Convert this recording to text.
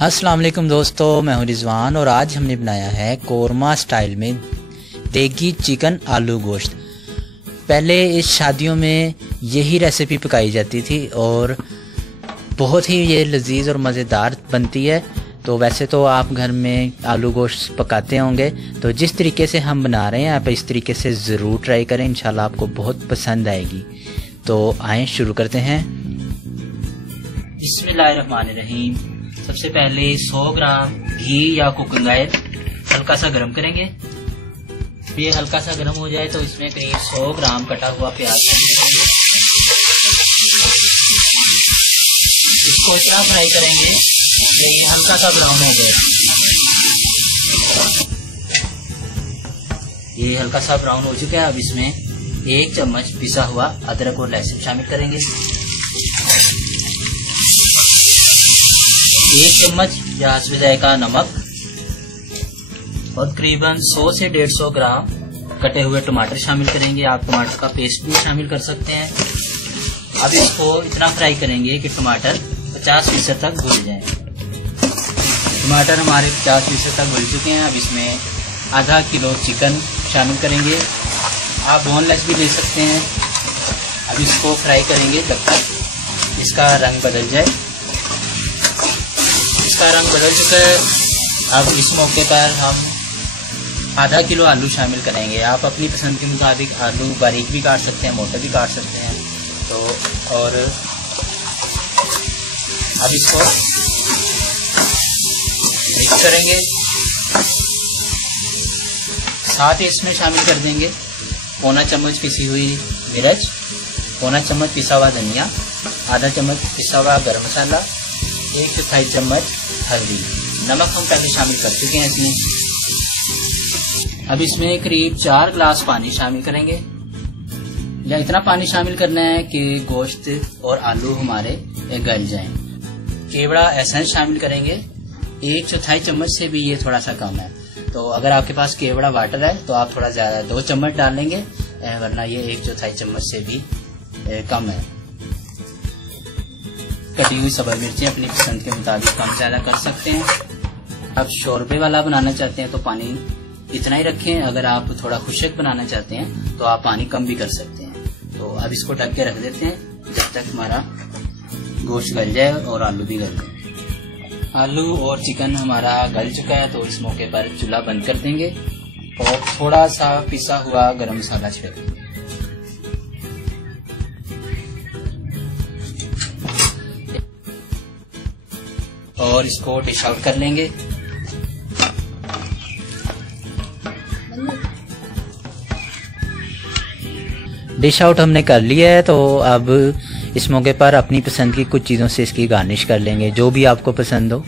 अस्सलाम वालेकुम दोस्तों, मैं हूं रिजवान और आज हमने बनाया है कोरमा स्टाइल में देगी चिकन आलू गोश्त। पहले इस शादियों में यही रेसिपी पकाई जाती थी और बहुत ही ये लजीज और मज़ेदार बनती है। तो वैसे तो आप घर में आलू गोश्त पकाते होंगे, तो जिस तरीके से हम बना रहे हैं आप इस तरीके से ज़रूर ट्राई करें, इंशाल्लाह आपको बहुत पसंद आएगी। तो आएँ शुरू करते हैं। बिस्मिल्लाहिर्रहमानिर्रहीम। सबसे पहले 100 ग्राम घी या कुकिंग ऑयल हल्का सा गर्म करेंगे। ये हल्का सा गर्म हो जाए तो इसमें करीब 100 ग्राम कटा हुआ प्याज, इसको इतना फ्राई करेंगे कि ये हल्का सा ब्राउन हो जाए। ये हल्का सा ब्राउन हो चुका है। अब इसमें 1 चम्मच पिसा हुआ अदरक और लहसुन शामिल करेंगे। 1 चम्मच या हस्बे जायका नमक और करीबन 100 से 150 ग्राम कटे हुए टमाटर शामिल करेंगे। आप टमाटर का पेस्ट भी शामिल कर सकते हैं। अब इसको इतना फ्राई करेंगे कि टमाटर 50% तक घुल जाए। टमाटर हमारे 50% तक घुल चुके हैं। अब इसमें आधा किलो चिकन शामिल करेंगे। आप बोनलेस भी ले सकते हैं। अब इसको फ्राई करेंगे जब तक इसका रंग बदल जाए। इसका रंग बदल चुका है। अब इस मौके पर हम आधा किलो आलू शामिल करेंगे। आप अपनी पसंद के मुताबिक आलू बारीक भी काट सकते हैं, मोटे भी काट सकते हैं। तो और अब इसको मिक्स करेंगे। साथ ही इसमें शामिल कर देंगे पौना चम्मच पिसी हुई मिर्च, पौना चम्मच पिसा हुआ धनिया, आधा चम्मच पिसा हुआ गरम मसाला, 1/4 चम्मच हल्दी। नमक हम पहले शामिल कर चुके हैं इसमें। अब इसमें करीब 4 गिलास पानी शामिल करेंगे, या इतना पानी शामिल करना है कि गोश्त और आलू हमारे गल जाएं। केवड़ा एसेंस शामिल करेंगे। 1/4 चम्मच से भी ये थोड़ा सा कम है। तो अगर आपके पास केवड़ा वाटर है तो आप थोड़ा ज्यादा 2 चम्मच डाल लेंगे, वरना ये 1/4 चम्मच से भी कम है। कटी हुई सब्ज़ मिर्ची अपनी पसंद के मुताबिक कम ज्यादा कर सकते हैं। अब शोरबे वाला बनाना चाहते हैं तो पानी इतना ही रखें। अगर आप थोड़ा खुशक बनाना चाहते हैं तो आप पानी कम भी कर सकते हैं। तो अब इसको ढक के रख देते हैं जब तक हमारा गोश्त गल जाए और आलू भी गल जाए। आलू और चिकन हमारा गल चुका है तो इस मौके पर चूल्हा बंद कर देंगे और थोड़ा सा पिसा हुआ गरम मसाला छिड़केंगे। और इसको डिश आउट कर लेंगे। डिश आउट हमने कर लिया है। तो अब इस मौके पर अपनी पसंद की कुछ चीज़ों से इसकी गार्निश कर लेंगे, जो भी आपको पसंद हो।